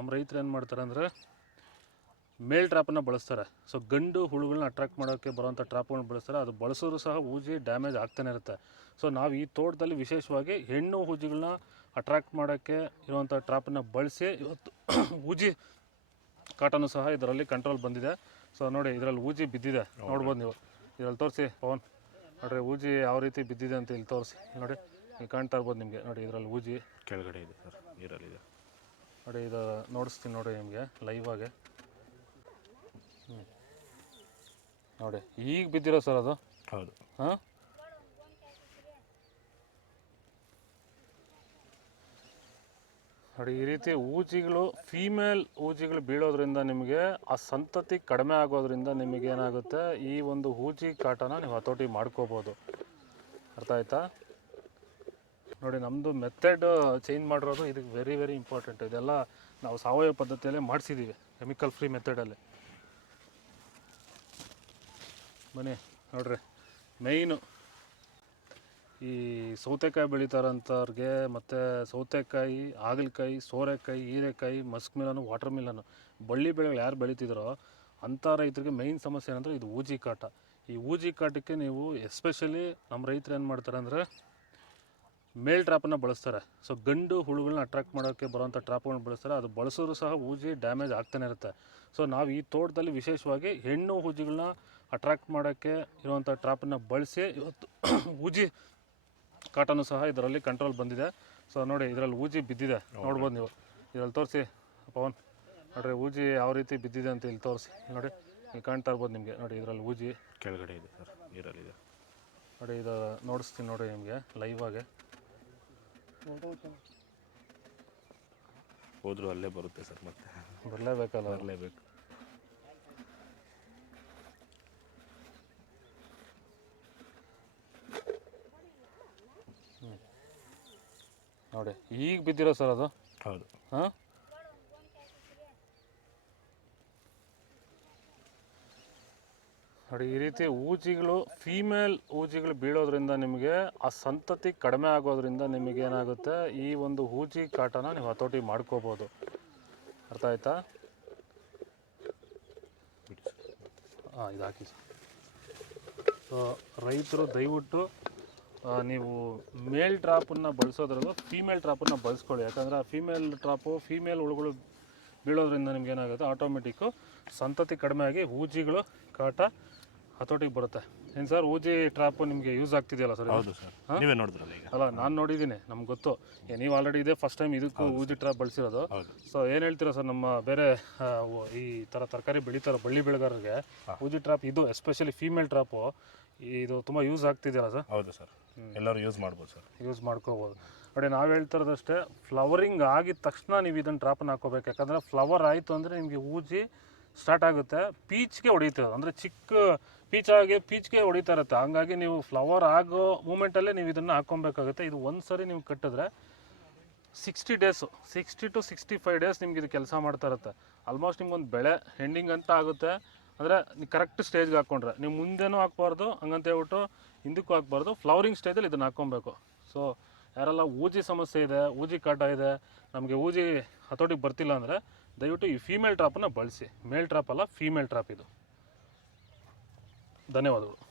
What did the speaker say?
ನಮ್ಮ ರೈತರು ಏನು ಮಾಡ್ತಾರೆ ಅಂದರೆ ಮೇಲ್ ಟ್ರಾಪನ್ನು ಬಳಸ್ತಾರೆ. ಸೊ ಗಂಡು ಹುಳುಗಳನ್ನ ಅಟ್ರಾಕ್ಟ್ ಮಾಡೋಕ್ಕೆ ಬರೋಂಥ ಟ್ರಾಪ್ಗಳನ್ನ ಬಳಸ್ತಾರೆ. ಅದು ಬಳಸೋರು ಸಹ ಊಜಿ ಡ್ಯಾಮೇಜ್ ಆಗ್ತಾನೆ ಇರುತ್ತೆ. ಸೊ ನಾವು ಈ ತೋಟದಲ್ಲಿ ವಿಶೇಷವಾಗಿ ಹೆಣ್ಣು ಹೂಜಿಗಳನ್ನ ಅಟ್ರಾಕ್ಟ್ ಮಾಡೋಕ್ಕೆ ಇರುವಂಥ ಟ್ರಾಪನ್ನು ಬಳಸಿ ಇವತ್ತು ಊಜಿ ಕಾಟನು ಸಹ ಇದರಲ್ಲಿ ಕಂಟ್ರೋಲ್ ಬಂದಿದೆ. ಸೊ ನೋಡಿ ಇದರಲ್ಲಿ ಊಜಿ ಬಿದ್ದಿದೆ. ನೋಡ್ಬೋದು ನೀವು. ಇದರಲ್ಲಿ ತೋರಿಸಿ ಪವನ್. ನೋಡ್ರಿ ಊಜಿ ಯಾವ ರೀತಿ ಬಿದ್ದಿದೆ ಅಂತ ಇಲ್ಲಿ ತೋರಿಸಿ. ನೋಡಿ ಕಾಣ್ತಾ ಇರ್ಬೋದು ನಿಮಗೆ. ನೋಡಿ ಇದರಲ್ಲಿ ಊಜಿ. ಕೆಳಗಡೆ ಇದೆ ಸರ್ ನೀರಲ್ಲಿದೆ. ನೋಡಿ ಇದು ನೋಡಿಸ್ತೀನಿ ನೋಡಿ ನಿಮಗೆ ಲೈವ್ ಆಗಿ. ಹ್ಞೂ ನೋಡಿ ಈಗ ಬಿದ್ದಿರೋ ಸರ್ ಅದು? ಹೌದು. ಹಾಂ? ನೋಡಿ ಈ ರೀತಿ ಊಜಿಗಳು ಫೀಮೇಲ್ ಊಜಿಗಳು ಬೀಳೋದ್ರಿಂದ ನಿಮಗೆ ಆ ಸಂತತಿ ಕಡಿಮೆ ಆಗೋದ್ರಿಂದ ನಿಮಗೇನಾಗುತ್ತೆ ಈ ಒಂದು ಊಜಿ ಕಾಟನ ನೀವು ಹತೋಟಿ ಮಾಡ್ಕೋಬೋದು. ಅರ್ಥ ಆಯ್ತಾ? ನೋಡಿ ನಮ್ಮದು ಮೆಥಡ್ ಚೇಂಜ್ ಮಾಡಿರೋದು ಇದಕ್ಕೆ ವೆರಿ ವೆರಿ ಇಂಪಾರ್ಟೆಂಟ್ ಇದೆಲ್ಲ ನಾವು ಸಾವಯವ ಪದ್ಧತಿಯಲ್ಲೇ ಮಾಡಿಸಿದ್ದೀವಿ ಕೆಮಿಕಲ್ ಫ್ರೀ ಮೆಥಡಲ್ಲಿ ಬನ್ನಿ, ನೋಡ್ರಿ. ಮೇಯ್ನು ಈ ಸೌತೆಕಾಯಿ ಬೆಳೀತಾರಂಥವ್ರಿಗೆ ಮತ್ತು ಸೌತೆಕಾಯಿ, ಹಾಗಲಕಾಯಿ, ಸೋರೆಕಾಯಿ, ಹೀರೆಕಾಯಿ ಮಸ್ಕ್ ಮಿಲನು ವಾಟರ್ ಮಿಲನು ಬಳ್ಳಿ ಬೆಳೆಗಳು ಯಾರು ಬೆಳೀತಿದ್ರೋ ಅಂಥ ರೈತರಿಗೆ ಮೈನ್ ಸಮಸ್ಯೆ ಏನಂದರೆ ಇದು ಊಜಿ ಕಾಟ. ಈ ಊಜಿ ಕಾಟಕ್ಕೆ ನೀವು ಎಸ್ಪೆಷಲಿ ನಮ್ಮ ರೈತರು ಏನು ಮಾಡ್ತಾರೆ ಅಂದರೆ ಮೇಲ್ ಟ್ರಾಪನ್ನು ಬಳಸ್ತಾರೆ. ಸೊ ಗಂಡು ಹುಳುಗಳನ್ನ ಅಟ್ರಾಕ್ಟ್ ಮಾಡೋಕ್ಕೆ ಬರುವಂಥ ಟ್ರಾಪ್ಗಳನ್ನ ಬಳಸ್ತಾರೆ. ಅದು ಬಳಸಿದ್ರು ಸಹ ಹೂಜಿ ಡ್ಯಾಮೇಜ್ ಆಗ್ತಾನೆ ಇರುತ್ತೆ. ಸೊ ನಾವು ಈ ತೋಟದಲ್ಲಿ ವಿಶೇಷವಾಗಿ ಹೆಣ್ಣು ಹೂಜಿಗಳನ್ನ ಅಟ್ರಾಕ್ಟ್ ಮಾಡೋಕ್ಕೆ ಇರುವಂಥ ಟ್ರಾಪನ್ನು ಬಳಸಿ ಇವತ್ತು ಹೂಜಿ ಕಾಟನು ಸಹ ಇದರಲ್ಲಿ ಕಂಟ್ರೋಲ್ ಬಂದಿದೆ. ಸೊ ನೋಡಿ ಇದರಲ್ಲಿ ಹೂಜಿ ಬಿದ್ದಿದೆ. ನೋಡ್ಬೋದು ನೀವು. ಇದರಲ್ಲಿ ತೋರಿಸಿ ಪವನ್. ನೋಡ್ರಿ ಹೂಜಿ ಯಾವ ರೀತಿ ಬಿದ್ದಿದೆ ಅಂತ ಇಲ್ಲಿ ತೋರಿಸಿ. ನೋಡಿ ಇಲ್ಲಿ ಕಾಣ್ತಾ ಇರ್ಬೋದು ನಿಮಗೆ. ನೋಡಿ ಇದರಲ್ಲಿ ಹೂಜಿ ಕೆಳಗಡೆ ಇದೆ ಸರ್ ನೀರಲ್ಲಿದೆ ನೋಡಿ ಇದು ನೋಡಿಸ್ತೀನಿ ನೋಡಿ ನಿಮಗೆ ಲೈವ್ ಆಗಿ. ಹೋದ್ರು ಅಲ್ಲೇ ಬರುತ್ತೆ ಸರ್ ಮತ್ತೆ. ಬರಲೇಬೇಕಲ್ಲ? ಬರಲೇಬೇಕು. ನೋಡಿ ಈಗ ಬಿದ್ದಿರೋ ಸರ್ ಅದು? ಹೌದು. ಹಾಂ? ನೋಡಿ, ಈ ರೀತಿ ಊಜಿಗಳು ಫೀಮೇಲ್ ಊಜಿಗಳು ಬೀಳೋದ್ರಿಂದ ನಿಮಗೆ, ಆ ಸಂತತಿ ಕಡಿಮೆ ಆಗೋದ್ರಿಂದ ನಿಮಗೆ ಏನಾಗುತ್ತೆ? ಈ ಒಂದು ಹೂಜಿ ಕಾಟನ ನೀವು ಹತೋಟಿ ಮಾಡ್ಕೋಬೋದು. ಅರ್ಥ ಆಯ್ತಾ? ಹಾಂ ಇದು ಹಾಕಿ. ಸೊ ರೈತರು ದಯವಿಟ್ಟು ನೀವು ಮೇಲ್ ಟ್ರಾಪನ್ನು ಬಳಸೋದ್ರಲ್ಲೂ ಫೀಮೇಲ್ ಟ್ರಾಪನ್ನು ಬಳಸ್ಕೊಳ್ಳಿ. ಯಾಕಂದರೆ ಆ ಫೀಮೇಲ್ ಟ್ರಾಪು ಫೀಮೇಲ್ ಹುಳುಗಳು ಬೀಳೋದ್ರಿಂದ ನಿಮ್ಗೆ ಏನಾಗುತ್ತೆ? ಆಟೋಮೆಟಿಕ್ಕು ಸಂತತಿ ಕಡಿಮೆ ಆಗಿ ಹೂಜಿಗಳು ಕಾಟ ಹತೋಟಿಗೆ ಬರುತ್ತೆ. ಏನು ಸರ್ ಊಜಿ ಟ್ರಾಪ್ ನಿಮಗೆ ಯೂಸ್ ಆಗ್ತಿದೆಯಲ್ಲ ಸರ್ ಹೌದು ಸರ್. ನೀವೇ ನೋಡಿದ್ರಲ್ಲ ಈಗ. ಅಲ್ಲ ನಾನು ನೋಡಿದ್ದೀನಿ ನಮ್ಗೆ ಗೊತ್ತು. ಏ, ನೀವು ಆಲ್ರೆಡಿ ಇದೆ ಫಸ್ಟ್ ಟೈಮ್ ಇದಕ್ಕೂ ಊಜಿ ಟ್ರಾಪ್ ಬಳಸಿರೋದು. ಹೌದು. ಸೊ ಏನು ಹೇಳ್ತೀರಾ ಸರ್ ನಮ್ಮ ಬೇರೆ ಆ, ಓ- ಈ ಥರ ತರಕಾರಿ ಬೆಳೀತಾರೋ ಬಳ್ಳಿ ಬೆಳೆಗಾರರಿಗೆ ಊಜಿ ಟ್ರಾಪ್ ಇದು ಎಸ್ಪೆಷಲಿ ಫೀಮೇಲ್ ಟ್ರಾಪು ಇದು ತುಂಬ ಯೂಸ್ ಆಗ್ತಿದೆಯಲ್ಲ ಸರ್? ಹೌದು ಸರ್. ಎಲ್ಲರೂ ಯೂಸ್ ಮಾಡ್ಬೋದು ಸರ್. ಯೂಸ್ ಮಾಡ್ಕೋಬೋದು. ನೋಡಿ ನಾವು ಹೇಳ್ತಾರದಷ್ಟೇ ಫ್ಲವರಿಂಗ್ ಆಗಿದ ತಕ್ಷಣ ನೀವು ಇದನ್ನು ಟ್ರಾಪನ್ನು ಹಾಕೋಬೇಕು. ಯಾಕಂದರೆ ಫ್ಲವರ್ ಆಯಿತು ಅಂದರೆ ನಿಮಗೆ ಹೂಜಿ ಸ್ಟಾರ್ಟ್ ಆಗುತ್ತೆ. ಪೀಚ್ಗೆ ಹೊಡಿತದೆ ಅಂದರೆ ಚಿಕ್ಕ ಪೀಚಾಗಿ ಪೀಚ್ಗೆ ಹೊಡಿತಾ ಇರುತ್ತೆ. ಹಂಗಾಗಿ ನೀವು ಫ್ಲವರ್ ಆಗೋ ಮೂಮೆಂಟಲ್ಲೇ ನೀವು ಇದನ್ನು ಹಾಕೊಬೇಕಾಗುತ್ತೆ ಇದು ಒಂದು ಸರಿ ನೀವು ಕಟ್ಟಿದ್ರೆ sixty days sixty two sixty five days ನಿಮ್ಗೆ ಇದು ಕೆಲಸ ಮಾಡ್ತಾ ಇರುತ್ತೆ. ಆಲ್ಮೋಸ್ಟ್ ನಿಮ್ಗೊಂದು ಬೆಳೆ ಹೆಂಡಿಂಗ್ ಅಂತ ಆಗುತ್ತೆ. ಅಂದರೆ ನೀವು ಕರೆಕ್ಟ್ ಸ್ಟೇಜ್ಗೆ ಹಾಕ್ಕೊಂಡ್ರೆ ನೀವು ಮುಂದೆನೂ ಹಾಕ್ಬಾರ್ದು, ಹಂಗಂತ ಹೇಳ್ಬಿಟ್ಟು ಹಿಂದಕ್ಕೂ ಹಾಕ್ಬಾರ್ದು. ಫ್ಲವರಿಂಗ್ ಸ್ಟೇಜಲ್ಲಿ ಇದನ್ನು ಹಾಕ್ಕೊಬೇಕು. ಸೊ ಯಾರೆಲ್ಲ ಊಜಿ ಸಮಸ್ಯೆ ಇದೆ, ಊಜಿ ಕಾಟ ಇದೆ, ನಮಗೆ ಊಜಿ ಹತೋಟಿಗೆ ಬರ್ತಿಲ್ಲ ಅಂದರೆ ದಯವಿಟ್ಟು ಈ ಫೀಮೇಲ್ ಟ್ರಾಪನ್ನು ಬಳಸಿ. ಮೇಲ್ ಟ್ರಾಪ್ ಅಲ್ಲ ಫೀಮೇಲ್ ಟ್ರಾಪ್ ಇದು. ಧನ್ಯವಾದಗಳು.